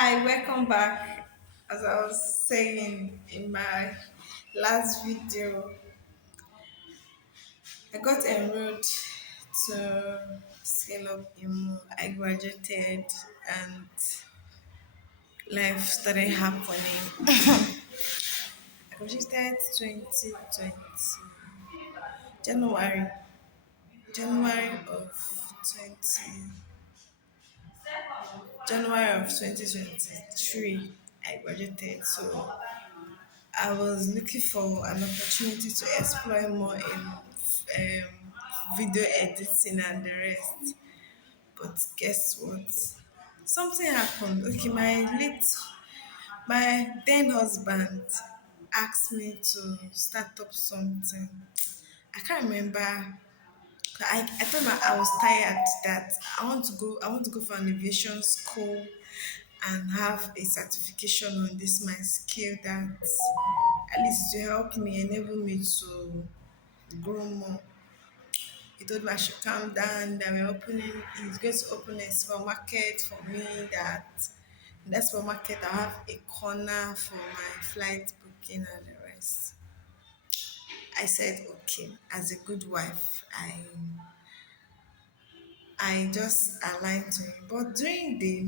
Hi, welcome back. As I was saying in my last video, I got enrolled to scale up IMO. I graduated and life started happening. I graduated 2020, January, January of 20, January of 2023. I graduated, so I was looking for an opportunity to explore more in video editing and the rest. But guess what? Something happened. Okay, my then husband asked me to start up something. I can't remember. I told him I was tired that I want to go for an aviation school and have a certification on this my skill that at least to help me enable me to grow more. He told me I should calm down, that he's going to open a supermarket for me, that in that supermarket I have a corner for my flight booking and the rest. I said okay. As a good wife, I just aligned to him. But during the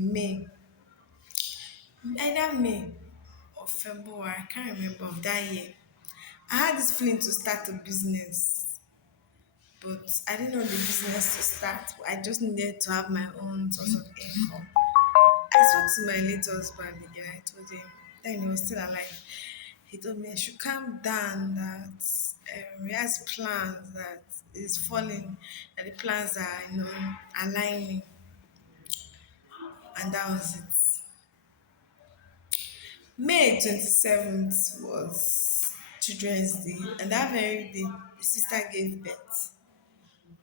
either May or February, I can't remember of that year, I had this feeling to start a business, but I didn't know the business to start. I just needed to have my own source of income. I spoke to my late husband again. I told him, then he was still alive. He told me I should calm down, that he has plans that is falling, that the plans are, aligning. And that was it. May 27th was Children's Day, and that very day, the sister gave birth.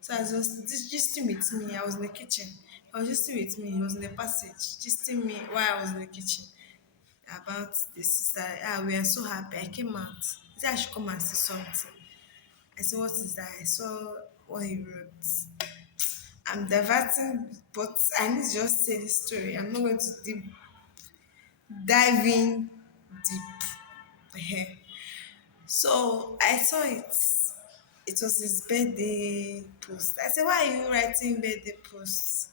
So as he was gisting with me, I was in the kitchen. I was gisting with me, he was in the passage, gisting me while I was in the kitchen about the sister. Ah, we are so happy. I came out. He said I should come and see something. I said, what is that? I saw what he wrote. I'm diverting, but I need to just say this story. I'm not going to dive in deep here. So I saw it. It was his birthday post. I said, why are you writing birthday posts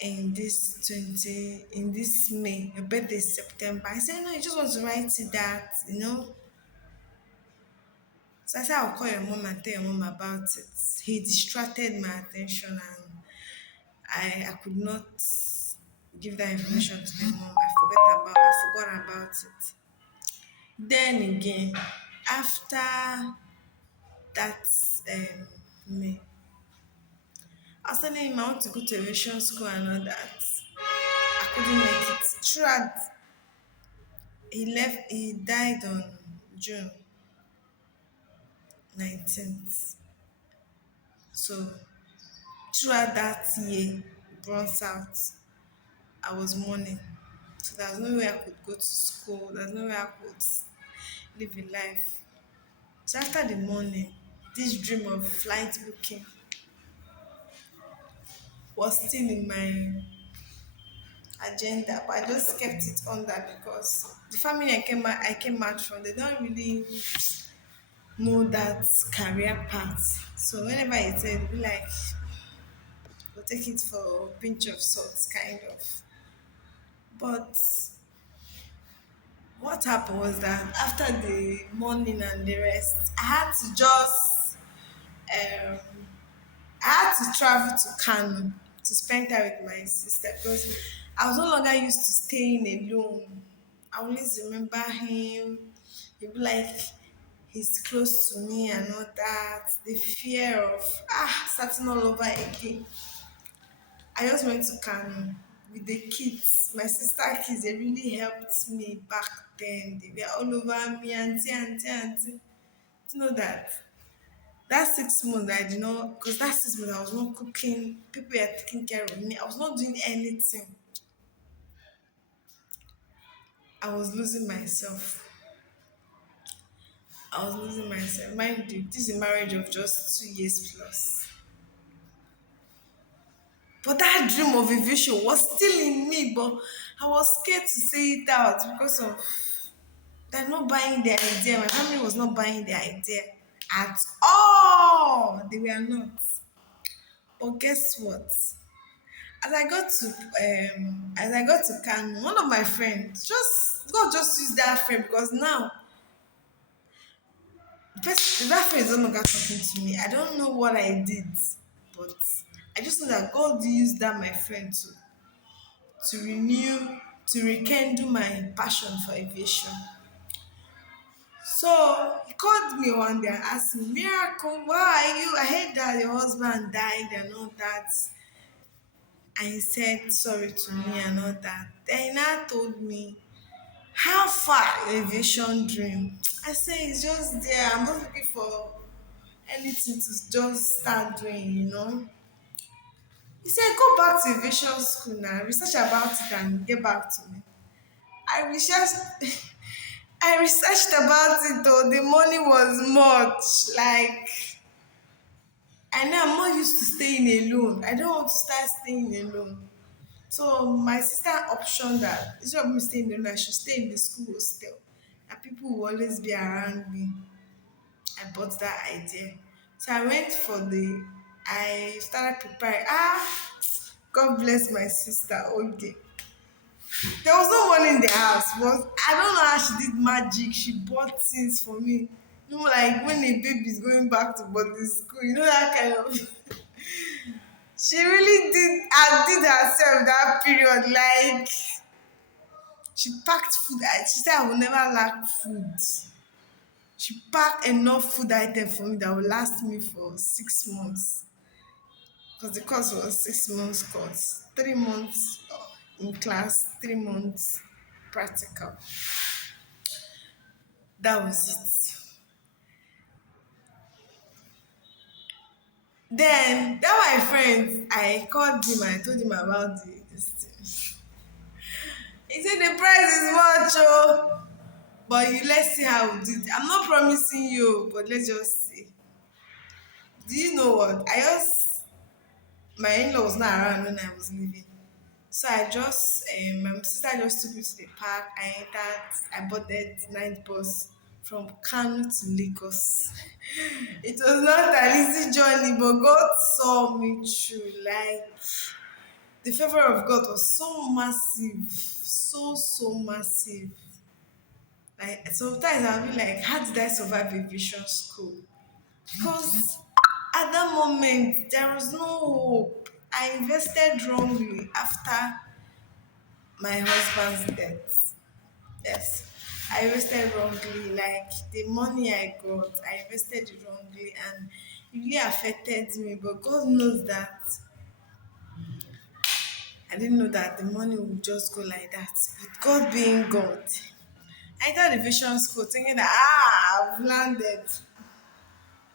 in this May? Your birthday is September. I said, no, you just want to write it that. So I said, I'll call your mom and tell your mom about it. He distracted my attention and I could not give that information to the mom. I forgot about it. Then again, after that May, I was telling him I want to go to aviation school and all that. I couldn't make it. Throughout, he died on June 19th. So throughout that year, bronze out, I was mourning. So there's no way I could go to school. There's no way I could live a life. So after the morning, this dream of flight booking was still in my agenda, but I just kept it under because the family I came out from, they don't really know that career path. So whenever I said, be like, we'll take it for a pinch of salt, kind of. But what happened was that after the morning and the rest, um, I had to travel to Kano to spend time with my sister because I was no longer used to staying alone. I always remember him. He'd be like, he's close to me and all that. The fear of starting all over again. I just went to Kano with the kids, my sister kids. They really helped me back then. They were all over me, auntie, auntie, auntie. To know that. That 6 months I did not, because that 6 months I was not cooking, people were taking care of me. I was not doing anything. I was losing myself. I was losing myself. Mind you, this is a marriage of just 2 years plus. But that dream of aviation was still in me, but I was scared to say it out because of they're not buying the idea. My family was not buying the idea at all. They were not. But guess what? As I got to Kano, one of my friends just God just used that friend because now that friend is no longer talking to me. I don't know what I did, but I just know that God used that my friend to renew, to rekindle my passion for aviation. So he called me one day and asked me, Miracle, why are you? I heard that your husband died and all that. And he said sorry to me and all that. Then he now told me, how far your aviation dream? I said, it's just there. I'm not looking for anything to just start doing, you know. He said, go back to aviation school now, research about it and get back to me. I researched I researched about it though. The money was much. Like I know I'm not used to staying alone. I don't want to start staying alone. So my sister optioned that instead of me staying alone, I should stay in the school hostel. And people will always be around me. I bought that idea. So I went for I started preparing. God bless my sister. Okay. There was no one in the house, but I don't know how she did magic. She bought things for me. You know, like when a baby is going back to boarding school, you know that kind of. She really did. I did herself that period. Like she packed food. She said I will never lack food. She packed enough food item for me that will last me for 6 months. Because the course was 6 months course, 3 months in class, 3 months practical. That was it. Then that my friend, I called him and I told him about this thing. He said the price is much, oh, but let's see how we do it. I'm not promising you, but let's just see. Do you know what? My in-law was not around when I was leaving. So my sister just took me to the park. I entered, I boarded night bus from Kano to Lagos. It was not an easy journey, but God saw me through. Like, the favor of God was so massive, so massive. Like, sometimes I'll be like, how did I survive aviation school? Because at that moment, there was no hope. I invested wrongly after my husband's death. Yes. I invested wrongly. Like the money I got, I invested it wrongly and it really affected me. But God knows that I didn't know that the money would just go like that. With God being God, I entered the vision school thinking that I've landed.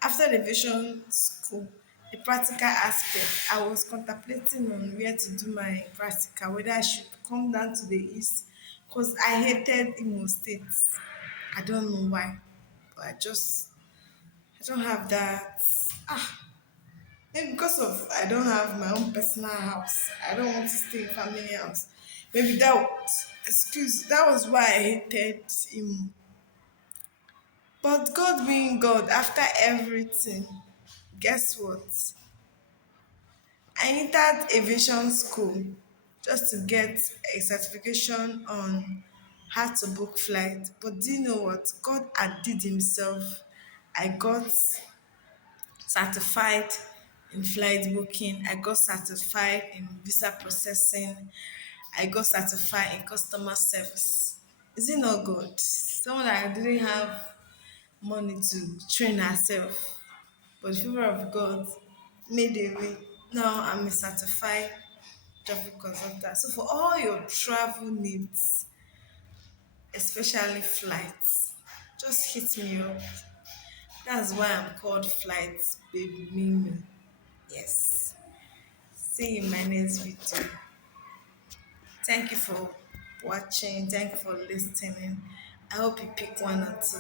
After the vision school, the practical aspect, I was contemplating on where to do my practical, whether I should come down to the east, because I hated Imo State. I don't know why, but I don't have that. Maybe because of I don't have my own personal house. I don't want to stay in family house. Maybe that was why I hated Imo. But God being God, after everything, guess what? I entered aviation school just to get a certification on how to book flight. But do you know what? God had did himself. I got certified in flight booking. I got certified in visa processing. I got certified in customer service. Is it not good? Someone that didn't have money to train herself, but the favor of God made a way. Now I'm a certified traffic consultant. So for all your travel needs, especially flights, just hit me up. That's why I'm called Flights Baby Mimi. Yes. See you in my next video. Thank you for watching. Thank you for listening. I hope you pick one or two.